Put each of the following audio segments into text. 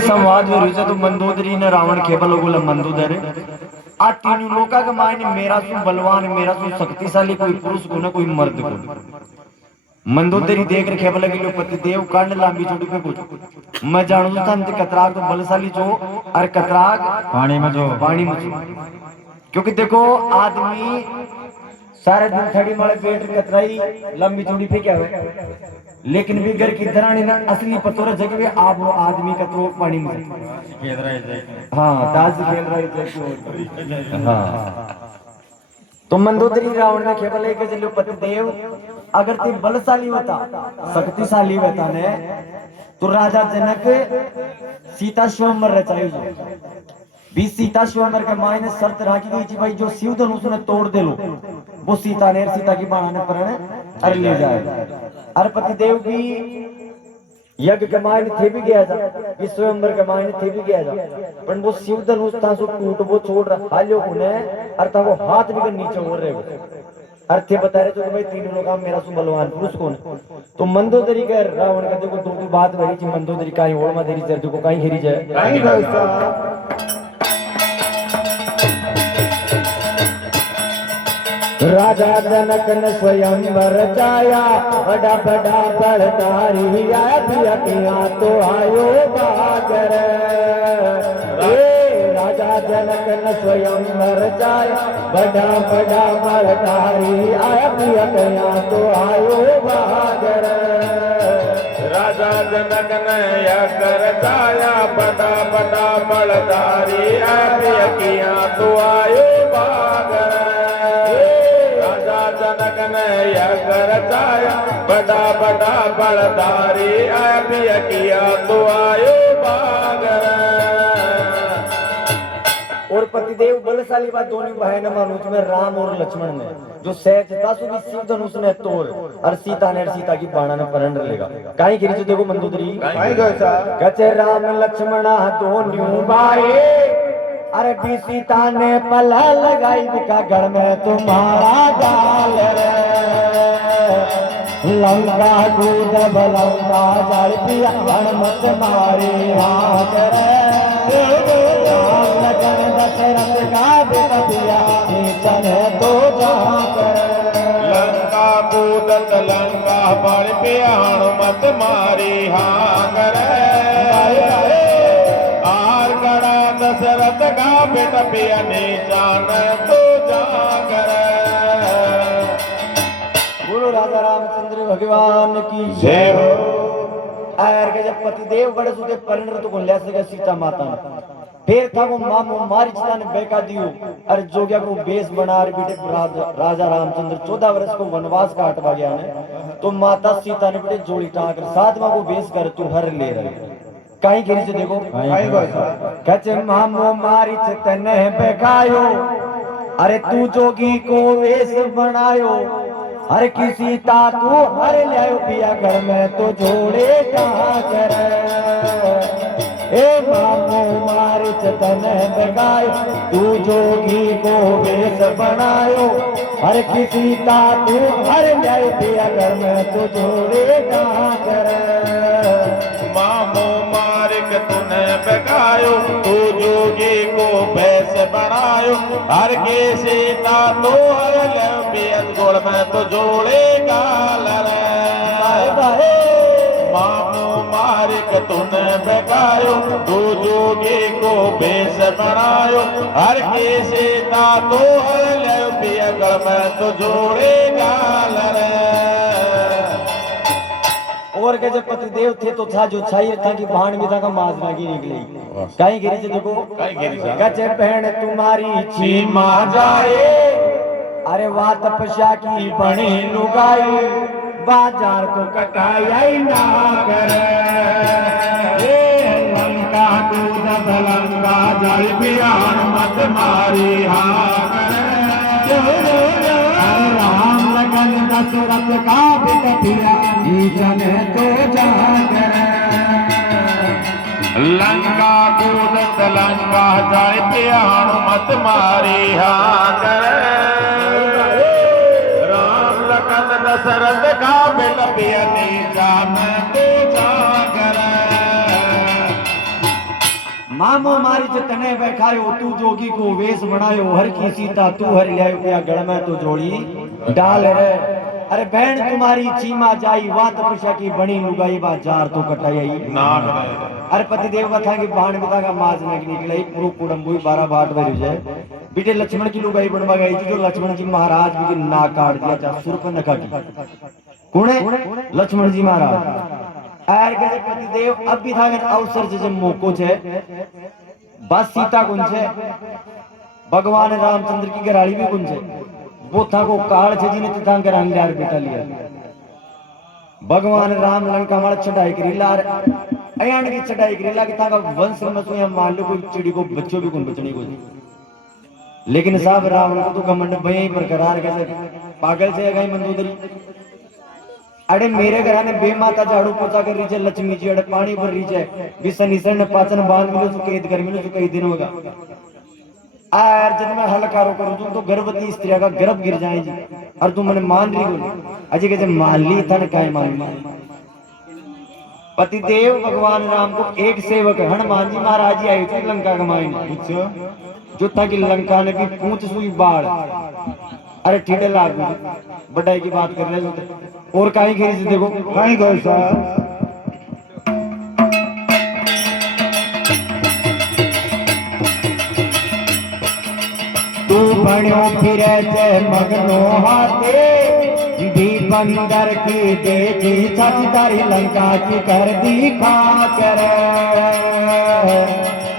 संवाद में रुचा तो मंदोदरी ने रावण केवल लोगों मंदोदर आ तीनों लोका के मायने मेरा सु बलवान मेरा सु शक्तिशाली कोई पुरुष को ना कोई मर्द को मंदोदरी देख रखे केवल के पति देव कांड लांबी चोटी पे कुछ मैं जानू था अंत कतराग तो बलशाली जो और कतराग पानी में जो क्योंकि देखो आदमी सारे दिन खड़ी मारे पेट कतराई लंबी चौड़ी पे क्या है लेकिन भी घर की दरानी ना असली पतोर जगह में आप वो आदमी का तो पानी में खेल रहा है हाँ दास खेल रहा है हाँ तो मंदोदरी रावण ने केवल एक चलो पति देव अगर ते बलशाली होता शक्तिशाली होता ने तो राजा जनक सीता स्वयंवर रचाई भी सीता स्वयंवर के मायने शर्त राखी गई थी भाई जो शिव धनुष ने तोड़ दे लो वो सीता ने सीता की बाणा ने परण अर ले जाए अर पति देव की यज्ञ के मायने थे भी गया था कि स्वयंवर के मायने थे भी गया था पर वो शिव धनुष था सो टूट वो छोड़ रहा हालियो उन्हें अर था वो हाथ भी नीचे हो रहे अर्थ बता रहे तो भाई तीनों लोग मेरा सु बलवान पुरुष कौन तो मंदोदरी का रावण का देखो दो बात भरी थी मंदोदरी का ही ओळमा देरी चर देखो कहीं हेरी जाए राजा जनक ने स्वयंवर रचाया बड़ा बड़ा बड़धारी आया तो आयो बागर राजा जनक ने स्वयंवर रचाया बड़ा बड़ा बड़धारी आया तो आयो बागर राजा जनक ने यज्ञ रचाया बड़ा बड़ा बड़धारी आया तो आयो बागर जनक ने यज्ञ रचाया बड़ा बड़ा बलधारी आया किया तो आयो बागर और पतिदेव बलशाली बात दोनों भाई ने मानो में राम और लक्ष्मण ने जो सहज दासु की शिव धनुष ने तोड़ और सीता ने सीता की बाणा ने परण लेगा काई गिरी जो देखो मंदोदरी कचे राम लक्ष्मण दोनों भाई अरे भी सीता ने पला लगाई बिका घर में तुम्हारा गाल रे लंका कूद बलंका जल पिया मत मारी हाथ रे राम लगन दशरथ का बिया नीचन तो जाक लंका कूदत लंका बल पिया मत मारी हाथ रे दशरथ का बेटा पिया निशान तो जाकर बोलो राजा रामचंद्र भगवान की जय हो। आयर के जब पतिदेव बड़े सुते परिणत तो ले सके सीता माता फिर था वो मामो मारीचता ने बेका दियो अरे जोगिया को बेस बना रे बेटे राजा रामचंद्र 14 वर्ष को वनवास काटवा गया ने तो माता सीता ने बेटे जोड़ी टाकर 7वां को बेस कर तू हर ले रहे कहीं गिरी से देखो कचे मामो मारी तने बेखायो अरे तू जोगी को वेश बनायो अरे किसी ता तू हर लायो पिया घर में तो जोड़े कहाँ कर ए मामो मारी तने बेखायो तू जोगी को वेश बनायो अरे किसी ता तू हर लायो पिया घर में तो जोड़े कहाँ कर मामो तूने बेगायो तू जोगी को भैंस बनायो हर के सीता तो हर बेअद गोड़ में तो जोड़ेगा मामो मारिक तूने बेगायो तू जोगी को भैंस बनायो हर के सीता तो हर बेअद गोड़ में तो जोड़ेगा और के जब पतिदेव थे तो था जो छाई था कि भाण में था का माज मागी निकली कहीं गिरी से देखो कचे बहन तुम्हारी छीमा जाए अरे वाह तपस्या की बनी लुगाई बाजार को कटाई ना करे लंका कूद लंका जल पिया मत मारी राम लगन दशरथ का बिटिया तो जाकर लंका कूदत लंका जल पिया मत मारी हाकर राम लगन दशरथ का बिटिया जान तो जाकर मामो मारी जो तने बैठायो तू जोगी को वेश बनायो हर की सीता तू हर लियायो क्या गढ़ में तो जोड़ी डाल रे। अरे बहन तुम्हारी चीमा जाई वात पुषा की बनी लुगाई बाजार तो कटाई ना करे अरे पति देव कथा की बाण पिता का माज नहीं निकलाई पूरो कुडम्बुई 12 बाट भर जाए बेटे लक्ष्मण की लुगाई बनवा गई थी जो लक्ष्मण जी महाराज भी ना काट दिया जा सुर पर नका की कौन है लक्ष्मण जी महाराज आर के पति देव अब भी था अवसर जैसे मोको छे बस सीता कुंज है भगवान रामचंद्र की गराड़ी भी कुंज है वो था को काल छे जिने तिथा करान यार बेटा लिया भगवान राम लंका मार चढ़ाई करी लार अयान की चढ़ाई करी ला कि था का वंश में तो या मान लो कोई चिड़ी को बच्चों भी कौन बचने को लेकिन साहब रावण को तो घमंड भई बरकरार कैसे पागल से गई मंदोदरी अरे मेरे घर ने बेमाता झाड़ू पोछा कर रही है लक्ष्मी जी अड़े पानी भर रही है विसन ने पाचन बांध मिलो तो कैद कर मिलो तो कई दिन होगा आर जब मैं हल कारो करूं तुम तो गर्भवती स्त्री का गर्भ गिर जाएगी और तुम मैंने मान रही हो अजय कहते मान ली था काय मान पति देव भगवान राम को एक सेवक हनुमान जी महाराज जी आए थे लंका कमाई जो था कि लंका ने भी पूंछ सुई बाढ़ अरे ठीठे लाग बड़ाई की बात कर रहे थे और कहीं कहीं से देखो कहीं गौ साहब तू बनो फिरे चे मगनो हाथे भी बंदर की देखी छतारी लंका की कर दिखा कर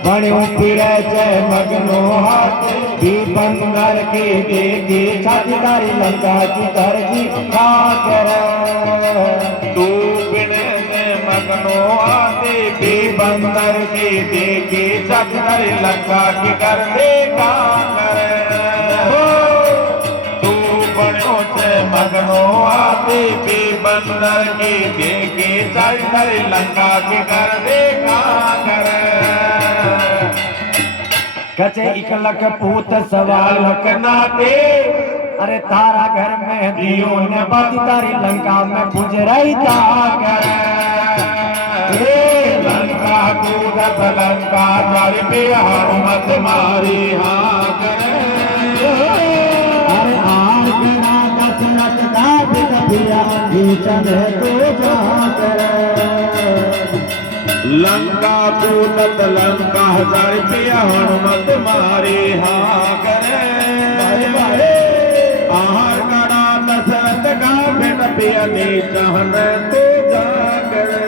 बनो फिरे चे मगनो हाथे भी बंदर की देखी छतारी लंका की कर दिखा कर तू बिने से मगनो आते भी बंदर की देखी छतर लंका की कर देखा करे तू बनो से मगनो आते भी बंदर की देखी छतर लंका की कर देखा करे कचे इकलक पूत सवाल नाते अरे तारा घर में दियो ने बाती तारी लंका में पुजराई जा कर लंका कूदत लंका जड़ पे हनुमत मारी हाँ करे अरे आर बिना दशरथ का बिटिया भीषण तो जा कर लंका कूदत लंका जड़ पे हनुमत मारी हाँ करे आहार कड़ा दशरथ का बेटा पिया चाहन तो जा करे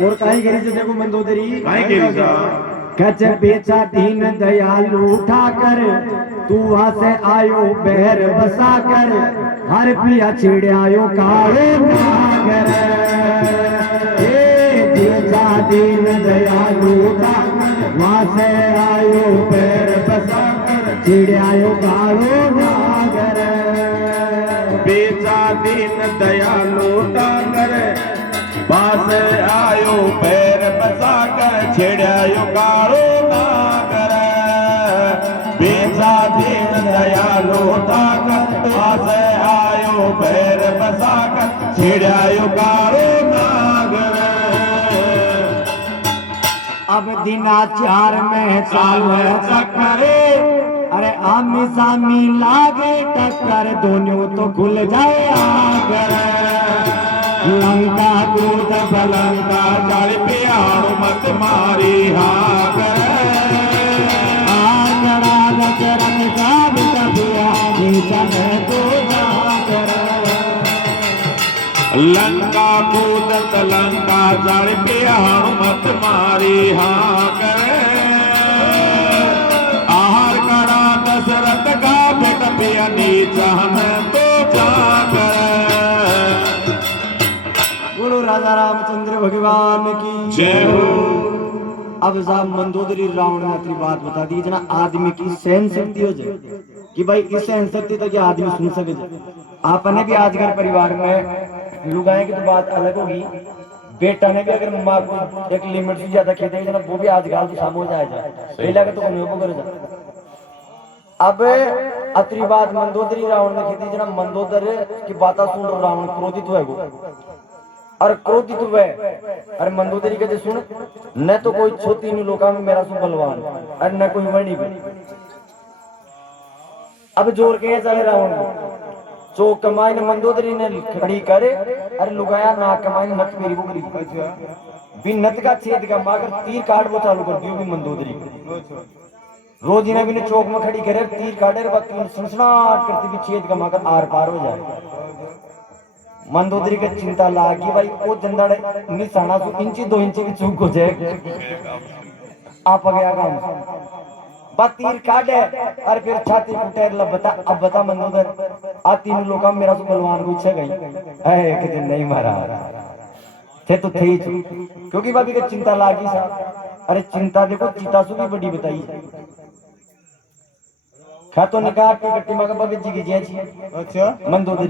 और काई गिरी से देखो मंदोदरी काई गिरी सा कच बेचा दीन दयालु उठा कर तू वहां से आयो बहर बसा कर हर पिया छिड़ आयो काले नागर बेचा दीन दयालु उठा वहां से आयो बहर बसा कर छिड़ आयो कालो नागर बेचा दीन दयालु कर पास आयो पैर बसा कर छेड़ायो कारो नागर बेचा दीन दयालु कर पास आयो पैर बसा कर छेड़ायो कारो नागर अब दिनाचार में चाल चक्करे अरे आमी सामी लागे टक्कर दोनों तो खुल जाए आगर लंका कूद लंका जड़ पे हनुमत मारी हाँ आगरा दशरथ का बिटिया भीषण तो जा कर लंका कूदत लंका जड़ पे हनुमत मारी हाँ आहार करा दशरथ का बेटा पिया चाहन तो जा कर बोलो राजा रामचंद्र भगवान की जय हो। अब साहब मंदोदरी रावण ने अपनी बात बता दी जना आदमी की सहन शक्ति हो जाए कि भाई इस सहन शक्ति तक ये आदमी सुन सके आपने भी आज घर परिवार में लुगाए की तो बात अलग होगी बेटा ने भी अगर माँ को एक लिमिट से ज्यादा खेते जना वो भी आज गाल तो सामो जाएगा पहला के तो कर अब अतरी बात मंदोदरी रावण ने खेती जना मंदोदर की बात सुन रावण क्रोधित हुए और क्रोधित हुए अरे मंदोदरी कहते सुन न तो कोई छोटी नु लोका में मेरा सु बलवान और न कोई वणी भी। अब जोर के चले रावण को चो कमाई ने मंदोदरी ने खड़ी करे अरे लुगाया ना कमाई नत मेरी बुगरी भी नत का छेद का मागर तीर काट वो चालू कर दियो भी मंदोदरी रोज इन्हें भी ने चौक में खड़ी करे तीर काटे और तीर सनसनाहट करती भी छेद का मागर आर पार हो जाए। मंदोदरी के चिंता लागी भाई वो जंदाड़े निशाना सु इंची 2 इंची की चूक हो जाए आप गया काम बात तीर काटे और फिर छाती फूटे बता अब बता मंदोदर आ तीन लोग मेरा तो बलवान को इच्छा गई है कि नहीं मारा थे तो थे ही क्योंकि बाबी का चिंता लागी सा। अरे चिंता देखो चिता सु भी बड़ी बताई खा तो निकाह की कट्टी मगा बाबी जी की जी अच्छा मंदोदरी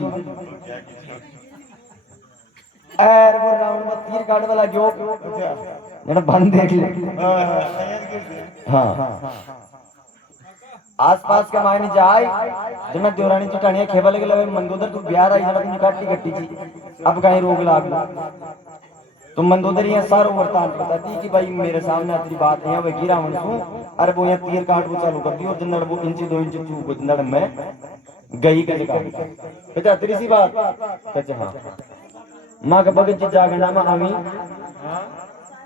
एर वो रावण में तीर काट वाला जो अच्छा जरा बंद देख ले हां आसपास का मायने जाए जब देवरानी चटानिया खेबा लगे लवे मंदोदर तू बिहार आई जरा तू काटी कट्टी थी अब कहीं रोग लाग तो मंदोदर यहाँ सारो वर्तान बताती कि भाई मेरे सामने तेरी बात है वही रावण तू अरे वो यहाँ तीर काट वो चालू कर दी और जन्नड़ वो इंची 2 इंची चूक जन्नड़ में गई का जगह कहता तेरी सी बात कहते हाँ माँ का भगत जी जागना में आमी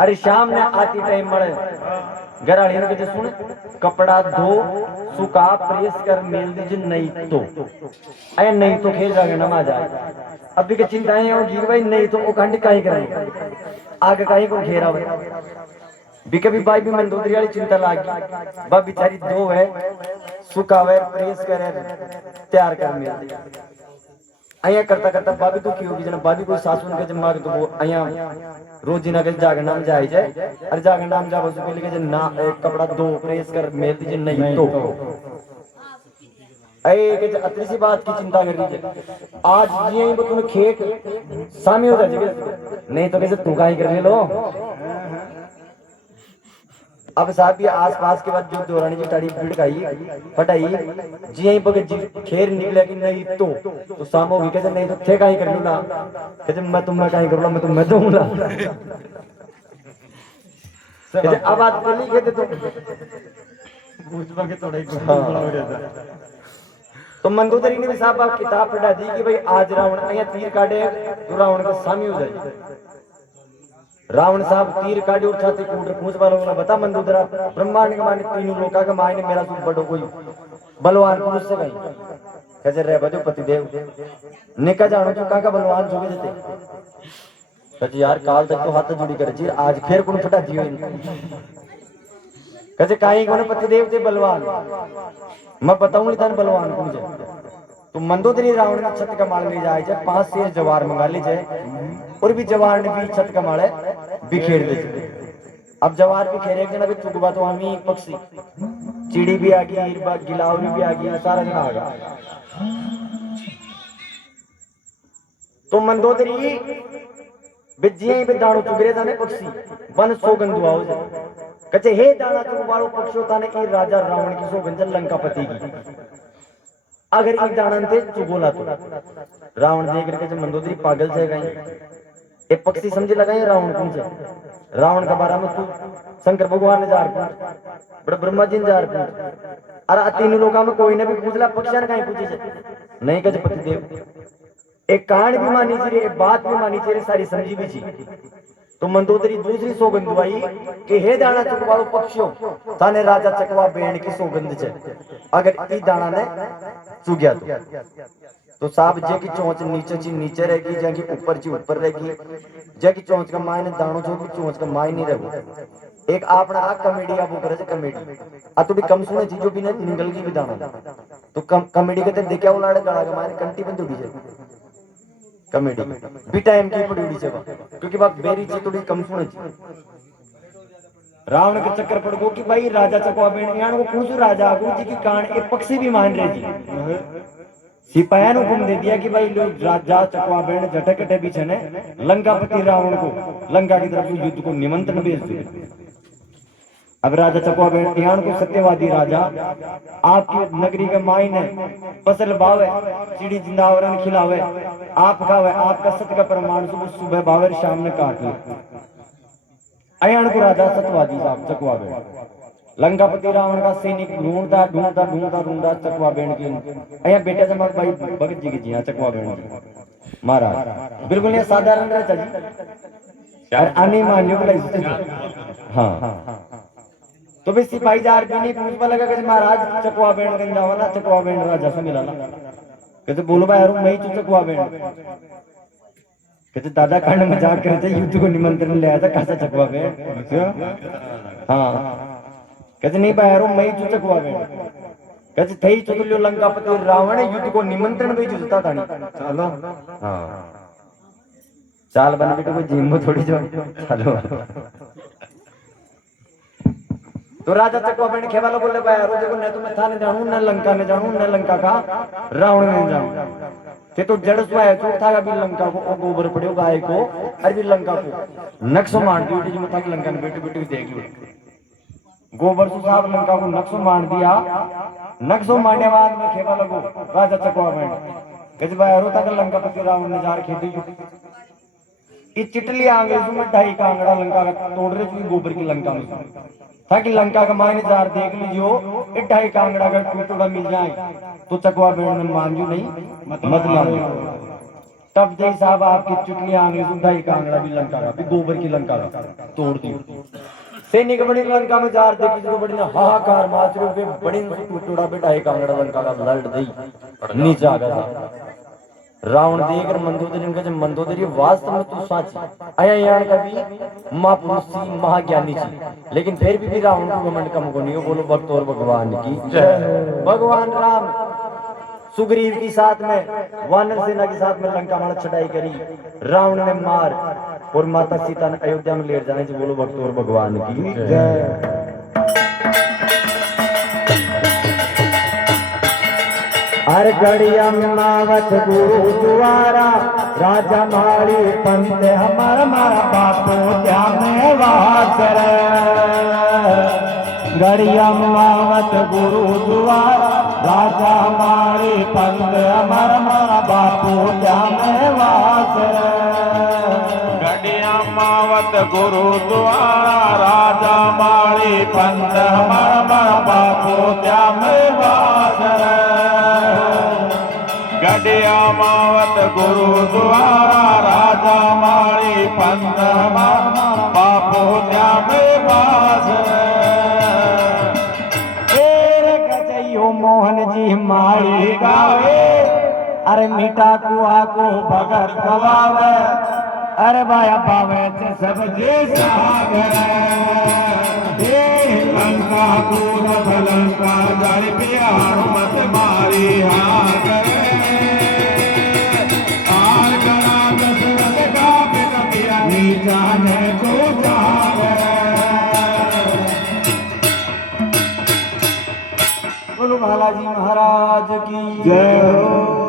अरे शाम ने आती टाइम मरे घराड़ी ने कहते सुन कपड़ा धो सुखा प्रेस कर मेल दीजिए नहीं तो अरे नहीं तो खेल जागे नमाज जाए अभी की चिंताएं होगी भाई नहीं तो वो खंड काहे करेंगे आगे काहे को घेरा हुआ भी कभी भाई भी मंदोदरी वाली चिंता लागी बा बेचारी दो है सुखावे प्रेस करे तैयार कर मेल दी अया करता करता बाबी तो की होगी जना बाबी कोई सासुन के जमा तो वो अया रोज ना के जागना में जाए जाए और जागना में जाबो से पहले के ना कपड़ा दो प्रेस कर मेल दीजिए नहीं तो ए के अतरी सी बात की चिंता कर रही है आज ये ही तुम खेत सामी हो जाएगी नहीं तो कैसे तू काहे करने लो। अब साहब ये आसपास के बाद जो दौरानी जी टाड़ी भिड़काई फटाई जी यहीं पर जी खेर निकले कि नहीं तो सामो भी कहते नहीं तो थे काहे कर लूं ना कहते मैं तुम्हें काहे कर लूं मैं तुम्हें दूंगा कहते अब बात बोली कहते पूछ के थोड़ा ही तो मंदोदरी ने भी साहब किताब पढ़ा दी कि भाई आज रावण यहाँ तीर काटे तो रावण का सामी हो जाए। रावण साहब तीर काटे और छाती कूट पूछ वालों ने बता मंदोदरा ब्रह्मांड के माने तीनों लोका का मायने मेरा सुख बड़ो कोई बलवान पुरुष से गई कैसे रह बजो पतिदेव निका जानो तो का बलवान जोगे देते कहे यार काल तक तो हाथ जुड़ी कर जी आज फिर कौन फटा जियो कहे काई कोने पतिदेव ते बलवान मैं बताऊं तन बलवान कौन जाए तो मंदोदरी रावण का छत का माल ले जाए जाए 5 शेर जवार मंगा ले जाए और भी जवार ने भी छत का माले बिखेर दे अब जवार बिखेरे के ना भी चुगबा तो हम ही पक्षी चिड़ी भी आ गई गिलावरी भी आ गई सारा जना आ गया तो मंदोदरी बिजिया ही दाणो चुगरे ताने पक्षी वन सौगंध दुआ हो जाए कहे हे दाना चुगवाड़ो पक्षियों ताने ई राजा रावण की सौगंध लंकापति की अगर एक दानन थे चुगोला तो रावण देख करके जब मंदोदरी पागल से गई एक पक्षी समझे लगा ये रावण कौन से रावण का बारे में तू शंकर भगवान ने जार पूछ बड़े ब्रह्मा जी ने जार पूछ अरे तीनों लोगों में कोई ने भी पूछ ला पक्षियां ने कहीं पूछी नहीं कहे पति देव एक कहानी भी मानी चाहिए एक बात भी मानी चाहिए सारी समझी भी चाहिए तो मंदोदरी दूसरी सौगंध दुआई कि हे दाना चकवाड़ो पक्षियों ताने राजा चकवा बेण की सौगंध छे अगर ई दाना ने चुगया तो साहब जे की चोंच नीचे रहेगी जे की ऊपर रहेगी जे की चोंच का मायने दाणो जो की चोंच का माय नहीं रहेगो एक आपना आ कॉमेडी आ वो करे छे कॉमेडी आ तो भी कम सुने चीजों भी ने निकल की भी दाना तो कॉमेडी के ते देखया उलाड़े गला के मायने कंटी बंद उड़ी छे कॉमेडी भी टाइम की पड़ी छे क्योंकि बात बेरी ची थोड़ी कम सुने छी रावण के चक्कर पड़ गो कि भाई राजा चकवा बेण यान को कौन राजा आगु जी की कान एक पक्षी भी मान रहे जी सिपाहियों ने हुक्म दे दिया कि भाई लोग राजा चकवा बेण झटकटे भी छने लंकापति रावण को लंका की तरफ युद्ध को निमंत्रण भेज दिया। अब राजा चकवा बेण यान को सत्यवादी राजा आपकी नगरी के मायने फसल बावे चिड़ी जिंदावरण खिलावे आप खावे आपका सत्य का प्रमाण सुबह बावे शाम में काट ले अयण को राजा सतवादी साहब चकवा बेन लंकापति रावण का सैनिक ढूंढता ढूंढता ढूंढता ढूंढता चकवा बेन के अया बेटे से भाई भगत जी की जी चकवा बेन महाराज बिल्कुल ये साधारण रहता जी और आने मान्यो को हाँ तो भी सिपाही जार भी नहीं पूछने लगा कि महाराज चकवा बेन गंजा वाला चकवा बेन राजा से मिला कहते बोलो भाई अरुण मैं ही चकवा बेन कहते दादा कांड मजाक करते युद्ध को निमंत्रण ले आया था कैसा चकवा बेन हाँ कहते नहीं भाई अरुण मैं ही चकवा बेन कहते थई चुकलियो लंकापति रावण युद्ध को निमंत्रण भी जुटता था नहीं चलो हाँ चाल बन बेटे कोई जिम में थोड़ी जो चलो तो राजा चकवा बेन खेवाला बोले भाई अरुण देखो न तो मैं थाने जाऊं न लंका ने जाऊं न लंका का रावण ने जाऊं कि तो जड़ सुहा है तो था भी लंका को ओ गोबर पड़ियो गाय को अरे भी लंका को नक्शो मार दियो जी मता की लंका ने बेटी बेटी देख लो गोबर से साहब लंका को नक्शो मार दिया नक्शो मारने बाद में खेवा लगो राजा चकवा बेन कहते भाई अरुण तक लंकापति रावण ने जार खेती इस चिटली अंग्रेजों में 2.5 कांगड़ा लंका का तोड़ रहे थी गोबर की लंका में ताकि लंका का मायने जार देख लीजियो 2.5 कांगड़ा अगर टुकड़ा मिल जाए तो चकवा बेन ने मांझू नहीं मत मांझू तब जय साहब आपकी चुटली अंग्रेजों 2.5 कांगड़ा भी लंका का भी गोबर की लंका का तोड़ दी सैनिक बड़ी लंका में जार देखी जो बड़ी हाहाकार माच रहे बड़ी टुकड़ा भी 2.5 कांगड़ा लंका का लड़ दी नीचे आ गया रावण देकर मंदोदरी उनका जब मंदोदरी वास्तव में तू सच आया यार कभी महापुरुष सी महाज्ञानी सी लेकिन फिर भी रावण को घमंड कम को नहीं हो बोलो भक्त और भगवान की जय भगवान राम सुग्रीव के साथ में वानर सेना के साथ में लंका में चढ़ाई करी रावण ने मार और माता सीता ने अयोध्या में ले जाने से बोलो भक्त और भगवान की जय हर घड़िया मावत गुरु द्वारा राजा मारी पंत हमारा मारा बापू क्या में वास घड़िया मावत गुरु द्वारा राजा मारी पंत हमारा मारा बापू क्या में वास घड़िया मावत गुरु द्वारा राजा मारी पंत हमारा बापू क्या में वास गडिया मावत गुरु द्वारा राजा मारी पंत बापू क्या में बास गजयो मोहन जी मारी गावे अरे मीठा कुआ को भगत गवावे अरे बाया पावे सब जे सागर लंका को लंका जड़ पिया मत मारी हाँ जाने को बोलो बालाजी महाराज की जय हो।